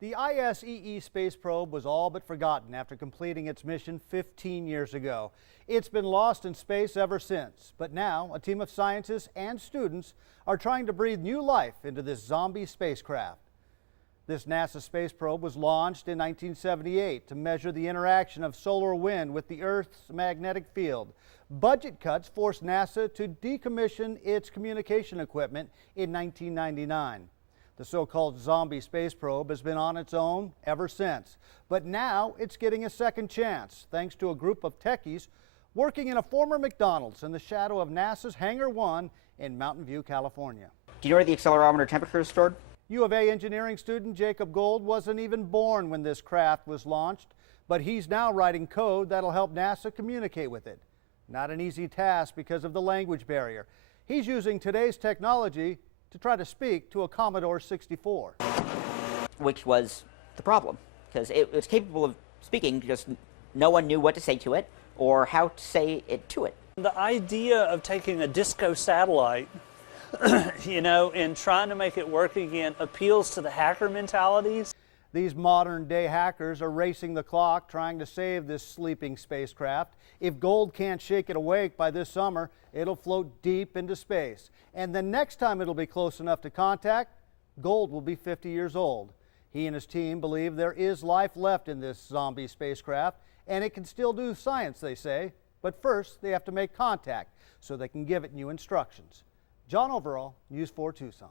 The ISEE space probe was all but forgotten after completing its mission 15 years ago. It's been lost in space ever since, but now a team of scientists and students are trying to breathe new life into this zombie spacecraft. This NASA space probe was launched in 1978 to measure the interaction of solar wind with the Earth's magnetic field. Budget cuts forced NASA to decommission its communication equipment in 1999. The so-called zombie space probe has been on its own ever since, but now it's getting a second chance thanks to a group of techies working in a former McDonald's in the shadow of NASA's Hangar 1 in Mountain View, California. Do you know where the accelerometer temperature is stored? U of A engineering student Jacob Gold wasn't even born when this craft was launched, but he's now writing code that'll help NASA communicate with it. Not an easy task because of the language barrier. He's using today's technology to try to speak to a Commodore 64. Which was the problem, because it was capable of speaking, just no one knew what to say to it or how to say it to it. The idea of taking a disco satellite, and trying to make it work again appeals to the hacker mentalities. These modern-day hackers are racing the clock trying to save this sleeping spacecraft. If Gold can't shake it awake by this summer, it'll float deep into space. And the next time it'll be close enough to contact, Gold will be 50 years old. He and his team believe there is life left in this zombie spacecraft, and it can still do science, they say. But first, they have to make contact so they can give it new instructions. John Overall, News 4 Tucson.